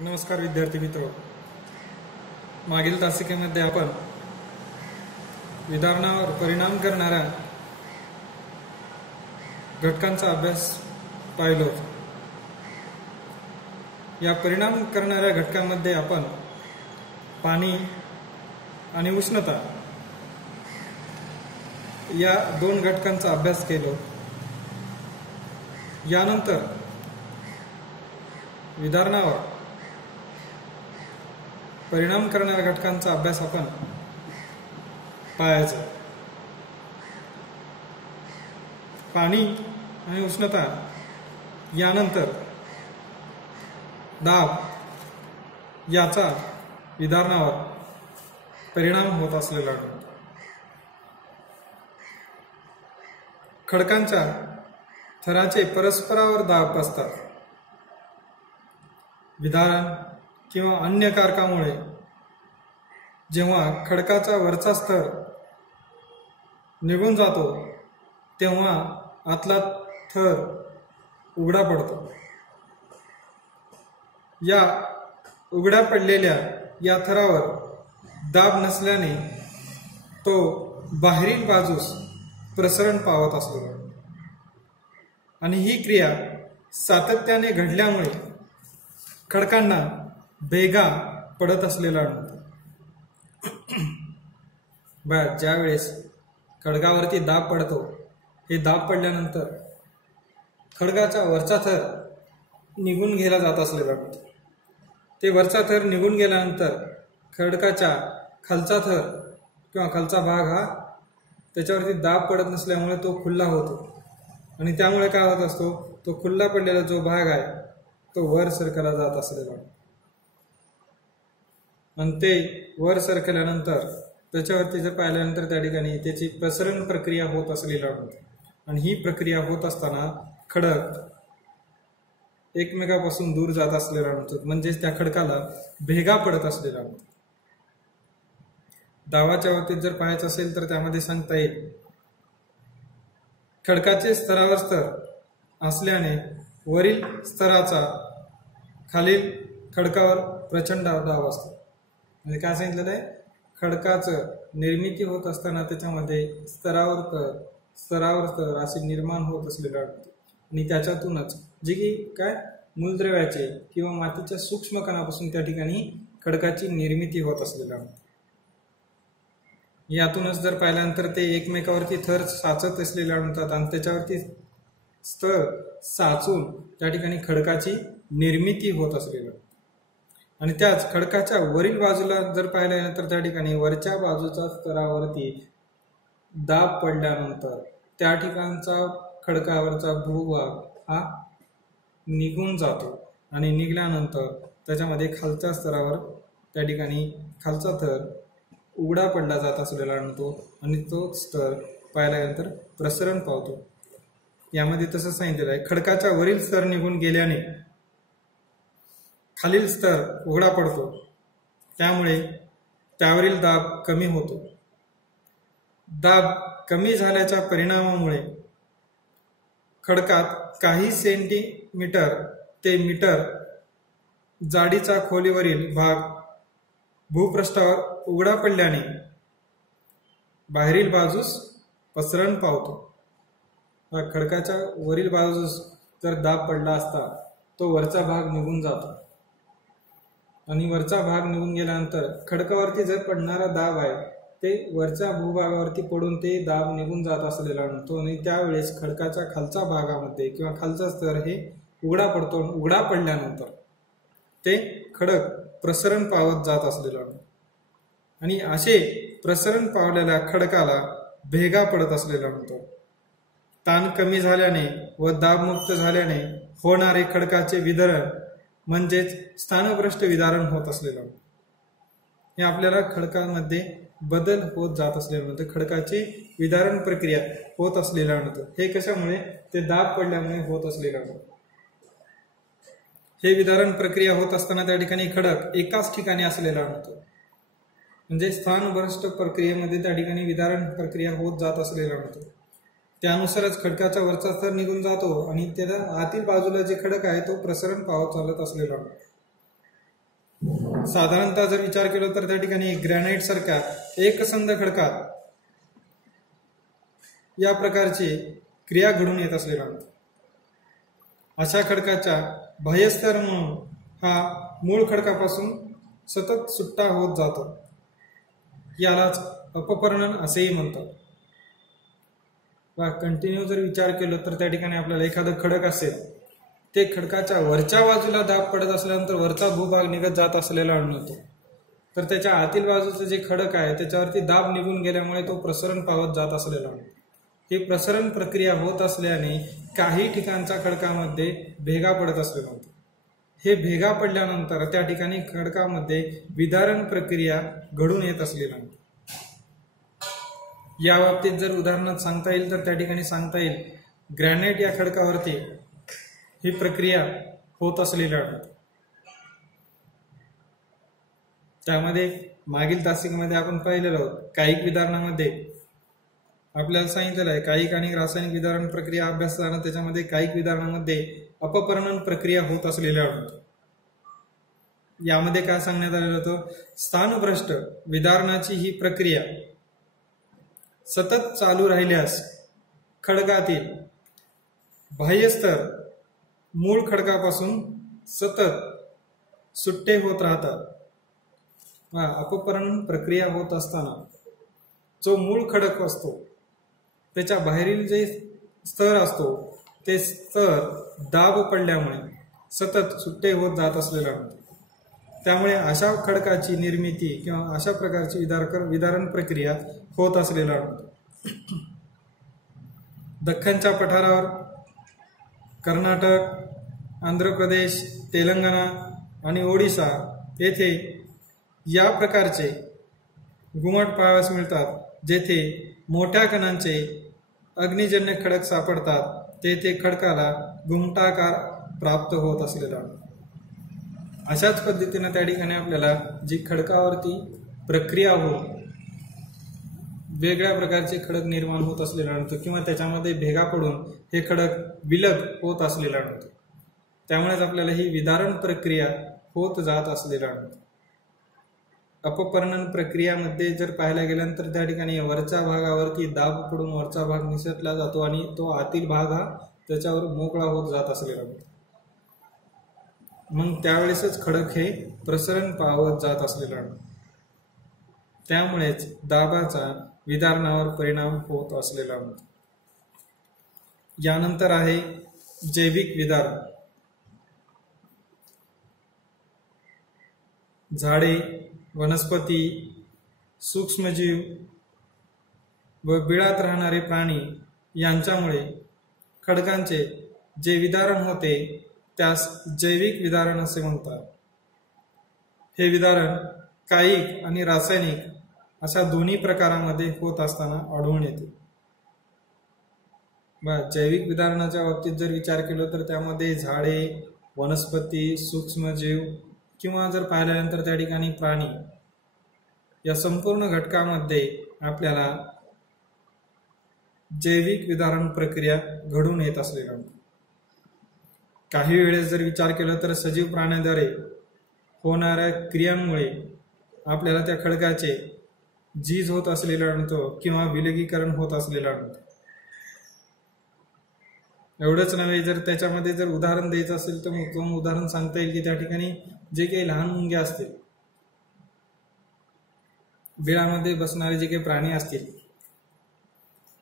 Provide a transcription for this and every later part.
नमस्कार विद्यार्थी मित्र, मागील तासिकेमध्ये आपण विधानावर परिणाम करणाऱ्या घटकांचा अभ्यास पाहिलो. या परिणाम करणाऱ्या घटकांमध्ये आपण पाणी आणि उष्णता या दोन घटकांचा अभ्यास केलो. यानंतर विधानावर परिणाम करणाऱ्या घटकांचा अभ्यास आपण पाहायचा. पाणी आणि उष्णता यानंतर दाब याचा विधानावर परिणाम होत असलेला आढळतो. खडकांच्या थराचे परस्परावर दाब असतात. विधान किंवा अन्य कारकामुळे जेव्हा खडकाचा वरचा स्तर निघून जातो तेव्हा आतला थर उघडा पडतो. या उघड्या पडलेल्या या थरावर दाब नसल्याने तो बाहेरील बाजूस प्रसरण पावत असतो आणि ही क्रिया सातत्याने घडल्यामुळे खडकांना भेगा पडत असलेला आढळतो. ज्या वेळेस खडकावरती दाब पडतो, हे दाब पडल्यानंतर खडकाचा वरचा थर निघून गेला जात असलेला आढळतो. ते वरचा थर निघून गेल्यानंतर खडकाच्या खालचा थर किंवा खालचा भाग हा त्याच्यावरती दाब पडत नसल्यामुळे तो खुल्ला होतो आणि त्यामुळे काय होत असतो, तो खुल्ला पडलेला जो भाग आहे तो वर सरकला जात असलेला आणि ते वर सरकल्यानंतर त्याच्यावरती जर पाहिल्यानंतर त्या ठिकाणी त्याची प्रसरण प्रक्रिया होत असलेली आढळते. आणि ही प्रक्रिया होत असताना खडक एकमेकापासून दूर जात असलेला आढळतो, म्हणजेच त्या खडकाला भेगा पडत असलेला आढळतो. दाबाच्या बाबतीत जर पाहायचं असेल तर त्यामध्ये सांगता येईल, खडकाचे स्तरावर स्तर असल्याने वरील स्तराचा खालील खडकावर प्रचंड दाब असतो. म्हणजे काय सांगितलेलं आहे, खडकाचं निर्मिती होत असताना त्याच्यामध्ये स्तरावर स्तर असे निर्माण होत असलेले आढळते आणि त्याच्यातूनच जे की काय मूलद्रव्याचे किंवा मातीच्या सूक्ष्म कणापासून त्या ठिकाणी खडकाची निर्मिती होत असलेली आढळते. यातूनच जर पाहिल्यानंतर ते एकमेकावरती थर साचत असलेले आढळतात आणि त्याच्यावरती स्तर साचून त्या ठिकाणी खडकाची निर्मिती होत असलेली. आणि त्याच खडकाच्या वरील बाजूला जर पाहिल्यानंतर त्या ठिकाणी वरच्या बाजूच्या स्तरावरती दाब पडल्यानंतर त्या ठिकाणचा खडकावरचा भूभाग हा निघून जातो आणि निघल्यानंतर त्याच्यामध्ये खालच्या स्तरावर त्या ठिकाणी खालचा थर उघडा पडला जात असलेला आढळतो आणि तो स्तर पाहिल्यानंतर प्रसरण पावतो. यामध्ये तसं सांगितलेलं आहे, खडकाच्या वरील स्तर निघून गेल्याने खालील स्तर उघडा पडतो, त्यामुळे त्यावरील दाब कमी होतो. दाब कमी झाल्याच्या परिणामामुळे खडकात काही सेंटीमीटर ते मीटर जाडीचा खोलीवरील भाग भूपृष्ठावर उघडा पडल्याने बाहेरील बाजूस प्रसरण पावतो. खडकाच्या वरील बाजूस जर दाब पडला असता तो वरचा भाग निघून जातो आणि वरचा भाग निघून गेल्यानंतर खडकावरती जर पडणारा दाब आहे ते वरच्या भूभागावरती पडून ते दाब निघून जात असलेला आढळतो आणि त्यावेळेस खडकाच्या खालच्या भागामध्ये किंवा खालचा स्तर हे उघडा पडतो. उघडा पडल्यानंतर ते खडक प्रसरण पावत जात असलेलं आढळतो आणि असे प्रसरण पावलेल्या खडकाला भेगा पडत असलेला आढळतो. ताण कमी झाल्याने व दाबमुक्त झाल्याने होणारे खडकाचे वितरण म्हणजेच स्थानभ्रष्ट विदारण होत असलेलं हे आपल्याला खडकामध्ये बदल होत जात असल्यानंतर खडकाची विदारण प्रक्रिया होत असलेला आढळतो. हे कशामुळे, ते दाब पडल्यामुळे होत असलेला आढळतो. हे विदारण प्रक्रिया होत असताना त्या ठिकाणी खडक एकाच ठिकाणी असलेला आढळतो, म्हणजे स्थानभ्रष्ट प्रक्रियेमध्ये त्या ठिकाणी विदारण प्रक्रिया होत जात असलेला आढळतो. त्यानुसारच खडकाचा वरचा स्तर निघून जातो आणि त्याला आतील बाजूला जे खडक आहे तो प्रसरण पावत चालत असलेला. साधारणतः जर विचार केला तर त्या ठिकाणी ग्रॅनाइट सारख्या एकसंध खडकात या प्रकारची क्रिया घडून येत असलेला अशा खडकाच्या बाह्यस्तर म्हणून हा मूळ खडकापासून सतत सुट्टा होत जातो, यालाच अपपर्णन असेही म्हणतात. कंटिन्यू जर विचार केला तर त्या ठिकाणी आपल्याला एखादं खडक असेल, ते खडकाच्या वरच्या बाजूला दाब पडत असल्यानंतर वरचा भूभाग निघत जात असलेला आढळतो. तर त्याच्या आतील बाजूचं जे खडक आहे त्याच्यावरती दाब निघून गेल्यामुळे तो प्रसरण पावत जात असलेला आढळतो. ही प्रसरण प्रक्रिया होत असल्याने काही ठिकाणच्या खडकामध्ये भेगा पडत असले म्हणतो. हे भेगा पडल्यानंतर त्या ठिकाणी खडकामध्ये विदारण प्रक्रिया घडून येत असलेला म्हणतो. या बाबतीत जर उदाहरणात सांगता येईल तर त्या ठिकाणी सांगता येईल ग्रॅनाइट या खडकावरती ही प्रक्रिया होत असलेली आढळते. त्यामध्ये मागील तासिकेमध्ये आपण पाहिलेलो आहोत कायिक विदारणामध्ये आपल्याला सांगितलेलं आहे कायिक आणि रासायनिक विदारण प्रक्रिया अभ्यासताना त्याच्यामध्ये कायिक विदारणामध्ये अपपर्णन प्रक्रिया होत असलेली आढळते. यामध्ये काय सांगण्यात आलेलं होतं, स्थानभ्रष्ट विदारणाची ही प्रक्रिया सतत चालू राहिल्यास खडकातील बाह्यस्तर मूळ खडकापासून सतत सुट्टे होत राहतात. अपपर्णन प्रक्रिया होत असताना जो मूळ खडक असतो त्याच्या बाहेरील जे स्तर असतो ते स्तर दाब पडल्यामुळे सतत सुट्टे होत जात असलेला होते. त्यामुळे अशा खडकाची निर्मिती किंवा अशा प्रकारची विदारण प्रक्रिया होत असलेला होतो. दख्खनच्या पठारावर कर्नाटक, आंध्र प्रदेश, तेलंगणा आणि ओडिशा येथे या प्रकारचे घुमट पाहावयास मिळतात, जेथे मोठ्या कणांचे अग्निजन्य खडक सापडतात. तेथे खडकाला घुमटाकार प्राप्त होत असलेला. अशाच पद्धतीने त्या ठिकाणी आपल्याला जी खडकावरती प्रक्रिया होऊन वेगळ्या प्रकारचे खडक निर्माण होत असलेला नव्हतं किंवा त्याच्यामध्ये भेगा पडून हे खडक विलग होत असलेला नव्हतं. त्यामुळेच आपल्याला ही विदारण प्रक्रिया होत जात असलेला नव्हतं. अपपर्णन प्रक्रियामध्ये जर पाहायला गेल्यानंतर त्या ठिकाणी वरच्या भागावरती दाब पडून वरचा भाग निसटला जातो आणि तो आतील भाग हा त्याच्यावर मोकळा होत जात असलेला होता. मग त्यावेळेसच खडक हे प्रसरण पावत जात असलेला. त्यामुळेच दाबाचा विदारणावर परिणाम होत असलेला होता. यानंतर आहे जैविक विदारण. झाडे, वनस्पती, सूक्ष्मजीव व बिळात राहणारे प्राणी यांच्यामुळे खडकांचे जे विदारण होते त्यास जैविक विदारण असे म्हणतात. हे विदारण कायिक आणि रासायनिक अशा दोन्ही प्रकारामध्ये होत असताना आढळून येते. जैविक विदारणाच्या बाबतीत जर विचार केला तर त्यामध्ये झाडे, वनस्पती, सूक्ष्मजीव किंवा जर पाहिल्यानंतर त्या ठिकाणी प्राणी या संपूर्ण घटकामध्ये आपल्याला जैविक विदारण प्रक्रिया घडून येत असलेला. काही वेळेस जर विचार केला तर सजीव प्राण्याद्वारे होणाऱ्या क्रियांमुळे आपल्याला त्या खडकाचे झीज होत असलेला आणतो किंवा विलगीकरण होत असलेला आणतो. एवढंच नव्हे, जर त्याच्यामध्ये जर उदाहरण द्यायचं असेल तर मग दोन उदाहरण सांगता येईल की त्या ठिकाणी जे काही लहान मुंग्या असतील, बिळामध्ये बसणारे जे काही प्राणी असतील,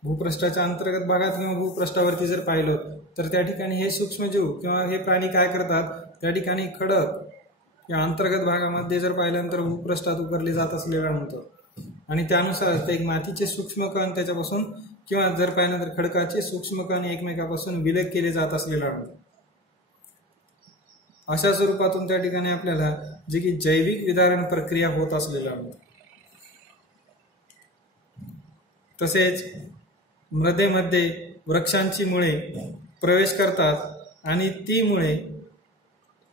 भूपृष्ठाच्या अंतर्गत भागात किंवा भूपृष्ठावरती जर पाहिलं तर त्या ठिकाणी हे सूक्ष्मजीव किंवा हे प्राणी काय करतात, त्या ठिकाणी खडक या अंतर्गत भागामध्ये जर पाहिल्यानंतर भूपृष्ठात उकरले जात असलेला म्हणतो आणि त्यानुसार ते एक मातीचे सूक्ष्म कण त्याच्यापासून किंवा जर पाहिल्यानंतर खडकाचे सूक्ष्म कण एकमेकापासून विलग केले जात असलेला म्हणतो. अशा स्वरूपातून त्या ठिकाणी आपल्याला जे की जैविक विदारण प्रक्रिया होत असलेला म्हणतो. तसेच मृदेमध्ये वृक्षांची मुळे प्रवेश करतात आणि ती मुळे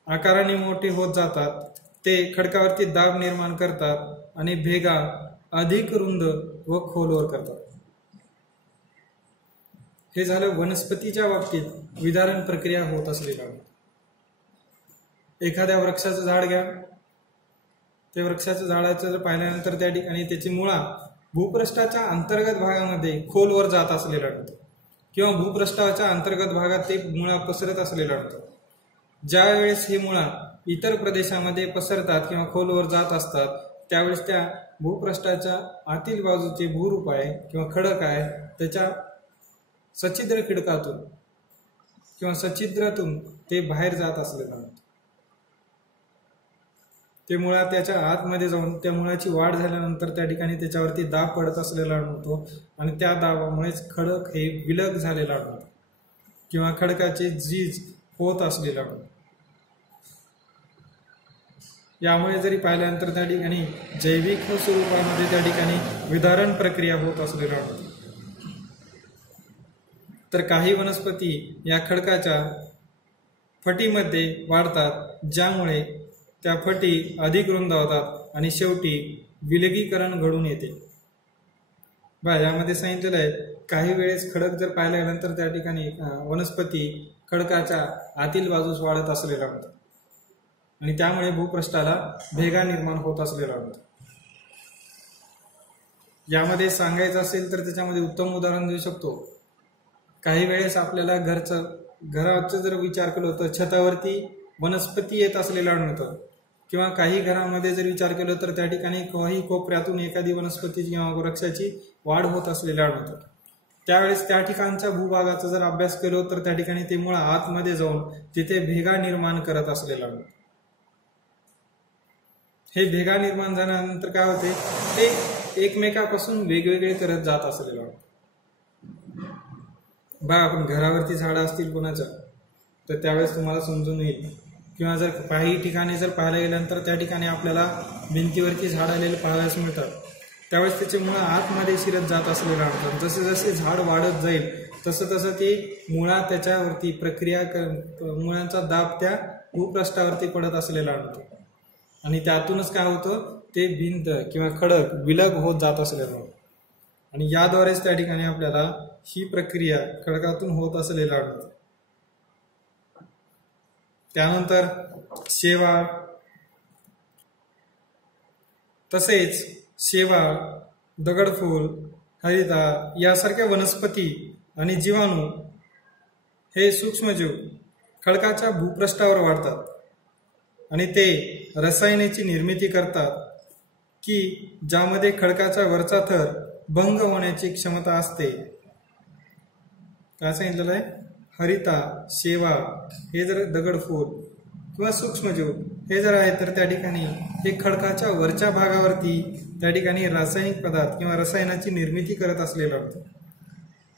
आकाराने मोठी होत जातात. ते खडकावरती दाब निर्माण करतात आणि भेगा अधिक रुंद व खोलवर करतात. हे झालं वनस्पतीच्या बाबतीत विदारण प्रक्रिया होत असलेला. एखाद्या वृक्षाचं झाड घ्या, ते वृक्षाच्या झाडाचं जर पाहिल्यानंतर त्या ठिकाणी त्याची मुळा भूपृष्ठाच्या अंतर्गत भागामध्ये खोलवर जात असलेलं आढळतं किंवा भूपृष्ठाच्या अंतर्गत भागात ते मुळा पसरत असलेलं आढळतं. ज्या वेळेस हे मुळा इतर प्रदेशामध्ये पसरतात किंवा खोलवर जात असतात त्यावेळेस त्या भूपृष्ठाच्या आतील बाजूचे भूरूप आहे किंवा खडक आहे त्याच्या सच्छिद्र खिडकातून किंवा सच्छिद्रातून ते बाहेर जात असलेलं आढळतं. ते मुळा त्याच्या आतमध्ये जाऊन त्या मुळाची वाढ झाल्यानंतर त्या ठिकाणी त्याच्यावरती दाब पडत असलेला आढळतो आणि त्या दाबामुळेच खडक हे विलग झालेलं आढळतं किंवा खडकाचे झीज होत असलेलं आढळतं. यामुळे जरी पाहिल्यानंतर त्या ठिकाणी जैविक स्वरूपामध्ये त्या ठिकाणी विदारण प्रक्रिया होत असलेलं आढळतं. तर काही वनस्पती या खडकाच्या फटीमध्ये वाढतात ज्यामुळे त्या फटी अधिक रुंद होतात आणि शेवटी विलगीकरण घडून येते. यामध्ये सांगितलेलं आहे काही वेळेस खडक जर पाहायला गेल्यानंतर त्या ठिकाणी वनस्पती खडकाच्या आतील बाजूस वाढत असलेला होता आणि त्यामुळे भूपृष्ठाला भेगा निर्माण होत असलेला होता. यामध्ये सांगायचं असेल तर त्याच्यामध्ये उत्तम उदाहरण देऊ शकतो. काही वेळेस आपल्याला घराचा जर विचार केला तर छतावरती वनस्पती येत असलेलं आढळतं किंवा काही घरामध्ये जर विचार केला तर त्या ठिकाणी काही कोपऱ्यातून एखादी वनस्पती किंवा वृक्षाची वाढ होत असलेलं आढळतं. त्यावेळेस त्या ठिकाणच्या भूभागाचा जर अभ्यास केला तर त्या ठिकाणी ते मुळा आतमध्ये जाऊन तिथे भेगा निर्माण करत असलेलं आढळतं. हे भेगा निर्माण झाल्यानंतर काय होते ते एकमेकापासून वेगवेगळे करत जात असलेलं आढळतं. आपण घरावरती झाडं असतील कोणाच्या तर त्यावेळेस तुम्हाला समजून येईल किंवा जर काही ठिकाणी जर पाहायला गेल्यानंतर त्या ठिकाणी आपल्याला भिंतीवरती झाड आलेले पाहायला मिळतात त्यावेळेस त्याचे मुळा आतमध्ये शिरत जात असलेलं आढळतं. जसे जसे झाड वाढत जाईल तसं तसं ते मुळा त्याच्यावरती मुळांचा दाब त्या भूपृष्ठावरती पडत असलेला आढळतो आणि त्यातूनच काय होतं ते भिंत किंवा खडक विलग होत जात असलेलं आणि याद्वारेच त्या ठिकाणी आपल्याला ही प्रक्रिया खडकातून होत असलेलं आढळतं. त्यानंतर शेवाळ तसेच शेवाळ, दगडफूल, हरिता यासारख्या वनस्पती आणि जीवाणू हे सूक्ष्मजीव खडकाच्या भूपृष्ठावर वाढतात आणि ते रसायनाची निर्मिती करतात की ज्यामध्ये खडकाचा वरचा थर भंग होण्याची क्षमता असते. काय सांगितलेलं आहे हरिता, शेवाळ हे जर दगडफूल किंवा सूक्ष्मजीव हे जर आहे तर त्या ठिकाणी हे खडकाच्या वरच्या भागावरती त्या ठिकाणी रासायनिक पदार्थ किंवा रसायनाची निर्मिती करत असलेलं होतं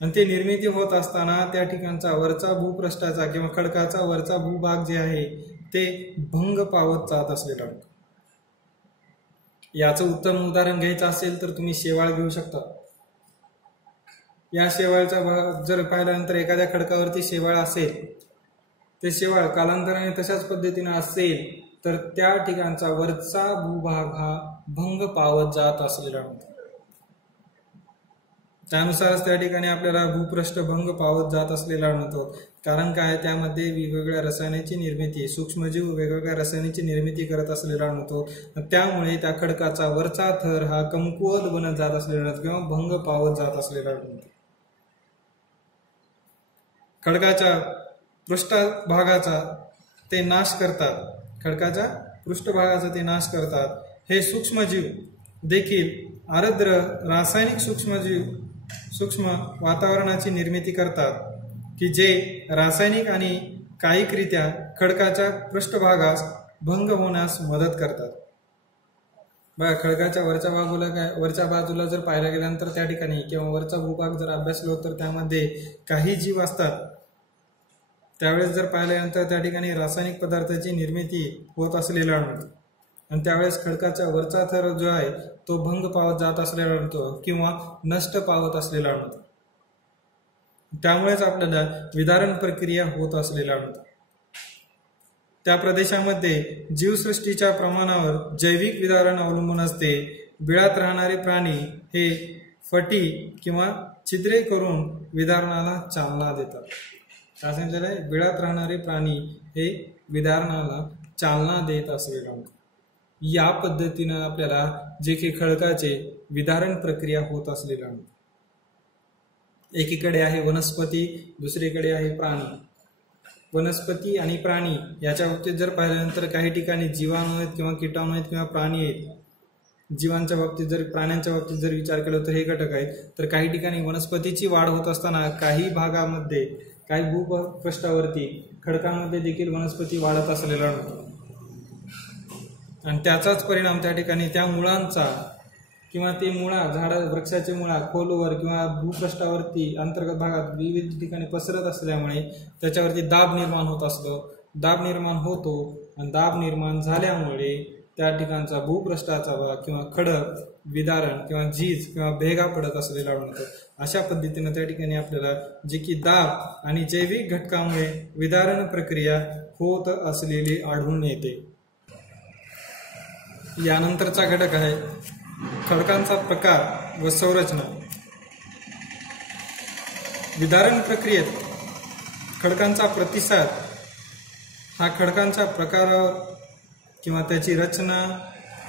आणि ते निर्मिती होत असताना त्या ठिकाणचा वरचा भूपृष्ठाचा किंवा खडकाचा वरचा भूभाग जे आहे ते भंग पावत जात असलेलं होतं. याचं उत्तम उदाहरण घ्यायचं असेल तर तुम्ही शेवाळ घेऊ शकता. या शेवाळचा भाग जर पाहिल्यानंतर एखाद्या खडकावरती शेवाळ असेल ते शेवाळ कालांतराने तशाच पद्धतीने असेल तर त्या ठिकाणचा वरचा भूभाग हा भंग पावत जात असलेला होता. त्यानुसारच त्या ठिकाणी आपल्याला भूपृष्ठ भंग पावत जात असलेला आणतो. कारण काय त्यामध्ये वेगवेगळ्या रसायनाची निर्मिती सूक्ष्मजीव वेगवेगळ्या रसायनाची निर्मिती करत असलेला आणतो. त्यामुळे त्या खडकाचा वरचा थर हा कमकुवत बनत जात असलेला किंवा भंग पावत जात असलेला आणतो. खडकाच्या पृष्ठभागाचा ते नाश करतात. खडकाच्या पृष्ठभागाचा ते नाश करतात. हे सूक्ष्मजीव देखील आर्द्र रासायनिक सूक्ष्म वातावरणाची निर्मिती करतात की जे रासायनिक आणि कायिकरित्या खडकाच्या पृष्ठभागास भंग होण्यास मदत करतात. खडकाच्या वरच्या बाजूला जर पाहायला गेल्यानंतर त्या ठिकाणी किंवा वरचा भूभाग जर अभ्यासलो तर त्यामध्ये काही जीव असतात. त्यावेळेस जर पाहिल्यानंतर त्या ठिकाणी रासायनिक पदार्थाची निर्मिती होत असलेला आणतो आणि त्यावेळेस खडकाचा वरचा थर जो आहे तो भंग पावत जात असलेला आणतो किंवा नष्ट पावत असलेला आणतो. त्यामुळेच आपल्याला विदारण प्रक्रिया होत असलेला आणतो. त्या प्रदेशामध्ये जीवसृष्टीच्या प्रमाणावर जैविक विदारण अवलंबून असते. बिळात राहणारे प्राणी हे फटी किंवा छिद्रे करून विदारणाला चालना देतात. काय सांगितलेलं आहे बिळात राहणारे प्राणी हे विदारणाला चालना देत असलेला या पद्धतीनं आपल्याला जे की खडकाचे विदारण प्रक्रिया होत असलेला आहे. एकीकडे आहे वनस्पती, दुसरीकडे आहे प्राणी. वनस्पती आणि प्राणी याच्या बाबतीत जर पाहिल्यानंतर काही ठिकाणी जीवाणू आहेत किंवा कीटाणू आहेत किंवा प्राणी आहेत. जीवांच्या बाबतीत जर प्राण्यांच्या बाबतीत जर विचार केला तर हे घटक आहेत. तर काही ठिकाणी वनस्पतीची वाढ होत असताना काही भागामध्ये काही भूपृष्ठावरती खडकांमध्ये देखील वनस्पती वाढत असलेला होतो आणि त्याचाच परिणाम त्या ठिकाणी त्या मुळांचा किंवा ते मुळा झाडा वृक्षाचे मुळा खोलवर किंवा भूपृष्ठावरती अंतर्गत भागात विविध ठिकाणी पसरत असल्यामुळे त्याच्यावरती दाब निर्माण होत असतो. दाब निर्माण होतो आणि दाब निर्माण झाल्यामुळे त्या ठिकाणचा भूपृष्ठाचा भाग किंवा खडक विदारण किंवा झीज किंवा भेगा पडत असलेला आढळतो. अशा पद्धतीने त्या ठिकाणी आपल्याला जे की दाब आणि जैविक घटकामुळे विदारण प्रक्रिया होत असलेली आढळून येते. यानंतरचा घटक आहे खडकांचा प्रकार व संरचना. विदारण प्रक्रियेत खडकांचा प्रतिसाद हा खडकांच्या प्रकारावर किंवा त्याची रचना,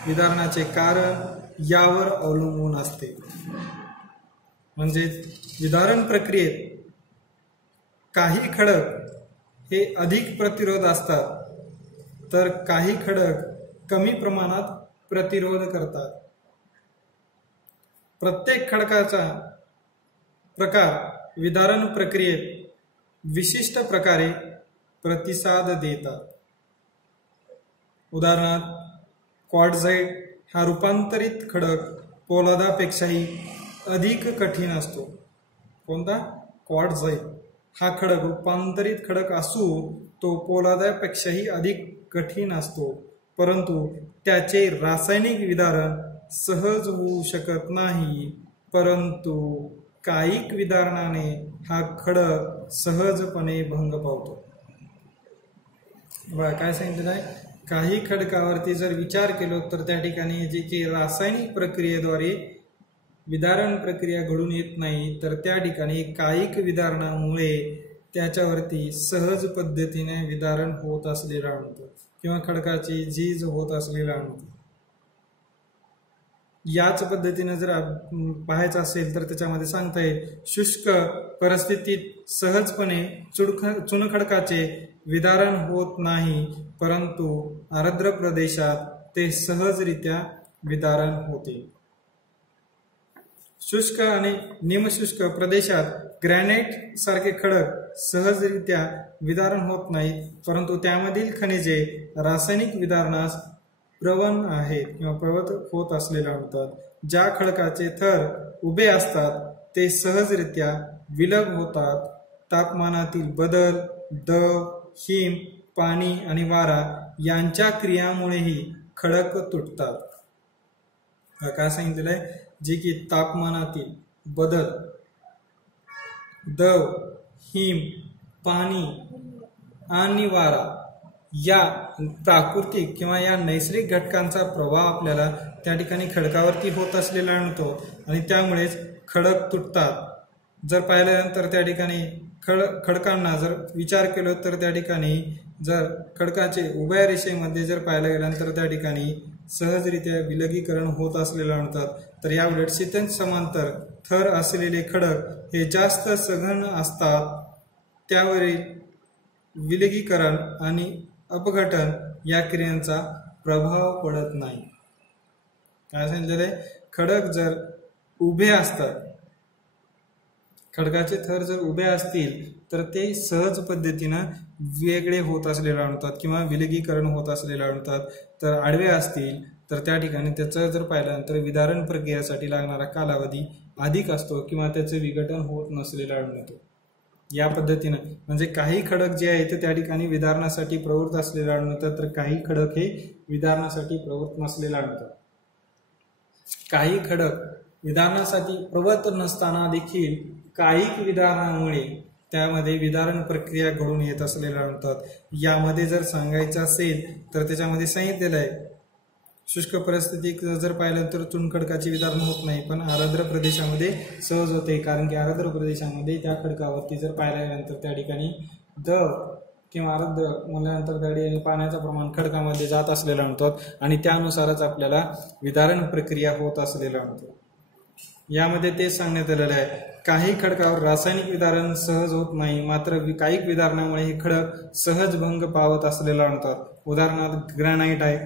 विदारणाचे कारण यावर अवलंबून असते. म्हणजे विदारण प्रक्रियेत काही खडक हे अधिक प्रतिरोध असतात तर काही खडक कमी प्रमाणात प्रतिरोध करतात. प्रत्येक खडकाचा प्रकार विदारण प्रक्रियेत विशिष्ट प्रकारे प्रतिसाद देतात. उदाहरणार्थ क्वार्ट्झाइट हा रूपांतरित खडक पोलादापेक्षाही अधिक कठीण असतो. कोणता? क्वार्ट्झाइट हा खडक रूपांतरित खडक असून तो पोलादापेक्षाही अधिक कठीण असतो, परंतु त्याचे रासायनिक विदारण सहज होऊ शकत नाही. परंतु कायिक विदारणाने हा खडक सहजपणे भंग पावतो. बघा काय सांगितलेलं आहे, काही खडकावरती जर विचार केला तर त्या ठिकाणी जे की रासायनिक प्रक्रियेद्वारे विदारण प्रक्रिया घडून येत नाही, तर त्या ठिकाणी कायिक विदारणामुळे त्याच्यावरती सहज पद्धतीने विदारण होत असलेलं आढळतं किंवा खडकाची झीज होत असलेलं आढळतं. याच पद्धतीने जर पाहायचं असेल तर त्याच्यामध्ये सांगता येईल शुष्क परिस्थितीत सहजपणे चुनखडकाचे विदारण होत नाही, परंतु आर्द्र प्रदेशात ते सहजरित्या विदारण होते. शुष्क आणि निमशुष्क प्रदेशात ग्रॅनाइट सारखे खडक सहजरित्या विदारण होत नाहीत, परंतु त्यामधील खनिजे रासायनिक विदारणास प्रवण आहेत किंवा प्रवृत्त होत असलेले आढळतात. ज्या खडकाचे थर उभे असतात ते सहजरित्या विलग होतात. तापमानातील बदल, दव, हिम, पाणी आणि वारा यांच्या क्रियामुळेही खडक तुटतात. काय सांगितलेलं आहे, जे की तापमानातील बदल, दव, हिम, पाणी आणि वारा या प्राकृतिक किंवा या नैसर्गिक घटकांचा प्रभाव आपल्याला त्या ठिकाणी खडकावरती होत असलेला आणतो आणि त्यामुळेच खडक तुटतात. जर पाहिल्यानंतर त्या ठिकाणी खडकांना जर विचार केला तर त्या ठिकाणी जर खडकाचे उभ्या रेषेमध्ये जर पाहायला गेल्यानंतर त्या ठिकाणी सहजरित्या विलगीकरण होत असलेले आणतात. तर याउलट शीतन समांतर थर असलेले खडक हे जास्त सघन असतात, त्यावरील विलगीकरण आणि अपघटन या क्रियांचा प्रभाव पडत नाही. काय सांगितलेलं आहे, खडक जर उभे असतात, खडकाचे थर जर उभे असतील तर ते सहज पद्धतीनं वेगळे होत असलेले आणतात किंवा विलगीकरण होत असलेले आणतात. तर आडवे असतील तर त्या ठिकाणी त्याचं जर पाहिल्यानंतर विदारण प्रक्रियेसाठी लागणारा कालावधी अधिक असतो किंवा त्याचं विघटन होत नसलेलं आढळतो. या पद्धतीनं म्हणजे काही खडक जे आहेत ते त्या ठिकाणी विदारणासाठी प्रवृत्त असलेले आढळतात, तर काही खडक हे विदारणासाठी प्रवृत्त नसलेले आढळतात. काही खडक विदारणासाठी प्रवृत्त नसताना देखील कायिक विदारणामुळे त्यामध्ये विदारण प्रक्रिया घडून येत असलेल्या आढळतात. यामध्ये जर सांगायचं असेल तर त्याच्यामध्ये सांगितलेलं आहे, शुष्क परिस्थितीत जर पाहिलं तर चुनखडकाची विदारण होत नाही, पण आर्द्र प्रदेशामध्ये सहज होते, कारण की आर्द्र प्रदेशामध्ये त्या खडकावरती जर पाहायला गेल्यानंतर त्या ठिकाणी दव किंवा आर्द्र म्हणल्यानंतर त्या ठिकाणी पाण्याचं प्रमाण खडकामध्ये जात असलेलं आणतात आणि त्यानुसारच आपल्याला विदारण प्रक्रिया होत असलेलं आणतो. यामध्ये तेच सांगण्यात आलेलं आहे, काही खडकावर रासायनिक विदारण सहज होत नाही, मात्र काही विदारणामुळे हे खडक सहज भंग पावत असलेलं आणतात. उदाहरणार्थ ग्रॅनाइट आहे.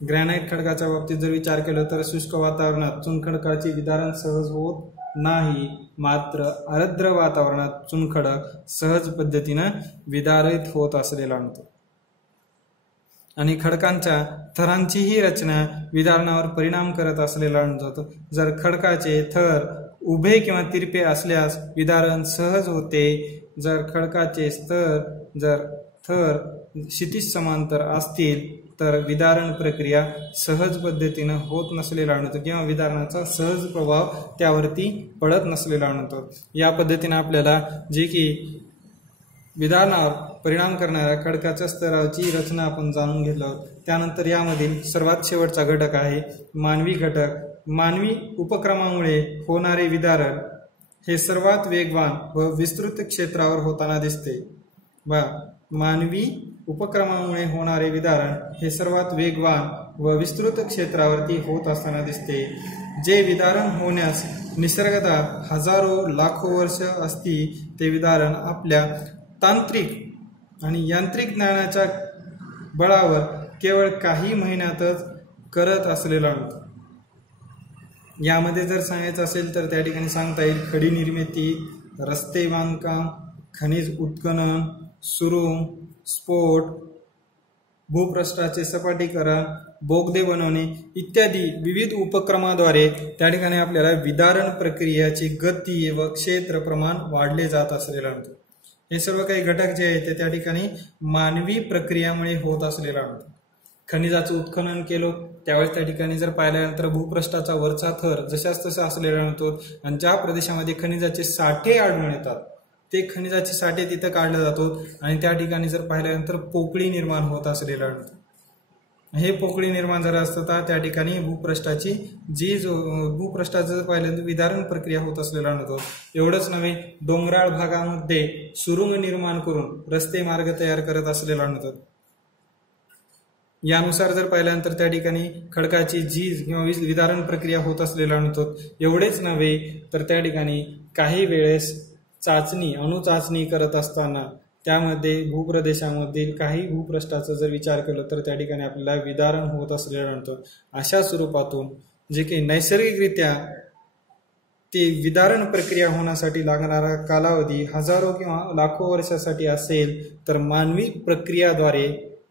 ग्रॅनाइट खडकाच्या बाबतीत जर विचार केला तर शुष्क वातावरणात चुनखडकाचे विदारण सहज होत नाही, मात्र आर्द्र वातावरणात चुनखडक सहज पद्धतीनं विदारित होत असलेला आणतो. आणि खडकांच्या थरांचीही रचना विदारणावर परिणाम करत असलेला आणतो. जर खडकाचे थर उभे किंवा तिरपे असल्यास विदारण सहज होते. जर खडकाचे थर क्षितिज समांतर असतील तर विदारण प्रक्रिया सहज पद्धतीनं होत नसलेला आणतो किंवा विदारणाचा सहज प्रभाव त्यावरती पडत नसलेला आणतो. या पद्धतीने आपल्याला जे की विदारणावर परिणाम करणाऱ्या खडकाच्या स्तराची रचना आपण जाणून घेतलो. त्यानंतर यामधील सर्वात शेवटचा घटक आहे मानवी घटक. मानवी उपक्रमामुळे होणारे विदारण हे सर्वात वेगवान व विस्तृत क्षेत्रावर होताना दिसते. मानवी उपक्रमामुळे होणारे विदारण हे सर्वात वेगवान व विस्तृत क्षेत्रावरती होत असताना दिसते. जे विदारण होण्यास निसर्गतः हजारो लाखो वर्ष असती ते विदारण आपल्या तांत्रिक आणि यांत्रिक ज्ञानाच्या बळावर केवळ काही महिन्यातच करत असलेला आणतो. यामध्ये जर सांगायचं असेल तर त्या ठिकाणी सांगता येईल खडी निर्मिती, रस्ते बांधकाम, खनिज उत्खनन, सुरुंग, स्फोट, भूपृष्ठाचे सपाटीकरण, बोगदे बनवणे इत्यादी विविध उपक्रमाद्वारे त्या ठिकाणी आपल्याला विदारण प्रक्रियेची गती व क्षेत्र प्रमाण वाढले जात असलेला आणतो. हे सर्व काही घटक जे आहेत ते त्या ठिकाणी मानवी प्रक्रियामुळे होत असलेला आणतो. खनिजाचं उत्खनन केलं त्यावेळेस त्या ठिकाणी जर पाहिल्यानंतर भूपृष्ठाचा वरचा थर जशाच तसा असलेला आणतो आणि ज्या प्रदेशामध्ये खनिजाचे साठे आढळून येतात ते खनिजाचे साठे तिथं काढले जातात आणि त्या ठिकाणी जर पाहिल्यानंतर पोकळी निर्माण होत असलेला आणतो. हे पोकळी निर्माण झालं असतं तर त्या ठिकाणी भूपृष्ठाची भूपृष्ठाचं पहिल्यांदा विदारण प्रक्रिया होत असलेला आणतो. एवढंच नव्हे, डोंगराळ भागामध्ये सुरुंग निर्माण करून रस्ते मार्ग तयार करत असलेला आणतात. यानुसार जर पाहिल्यानंतर त्या ठिकाणी खडकाची झीज किंवा विदारण प्रक्रिया होत असलेला आणतो. एवढेच नव्हे तर त्या ठिकाणी काही वेळेस अणुचाचणी करत असताना त्यामध्ये भूप्रदेशामधील काही भूपृष्ठाचा जर विचार केला तर त्या ठिकाणी आपल्याला विदारण होत असलेलं आणतो. अशा स्वरूपातून जे काही नैसर्गिकरित्या ते विदारण प्रक्रिया होण्यासाठी लागणारा कालावधी हजारो किंवा लाखो वर्षासाठी असेल तर मानवी प्रक्रियाद्वारे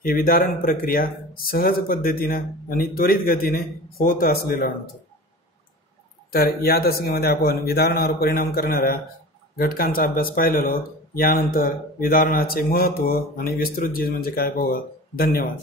हे विदारण प्रक्रिया सहज पद्धतीनं आणि त्वरित गतीने होत असलेलं आणतो. तर या दशकामध्ये आपण विदारणावर परिणाम करणाऱ्या घटकांचा अभ्यास पाहिलेलो. यानंतर विदारणाचे महत्त्व आणि विस्तृत झीज म्हणजे काय पाहूया. धन्यवाद.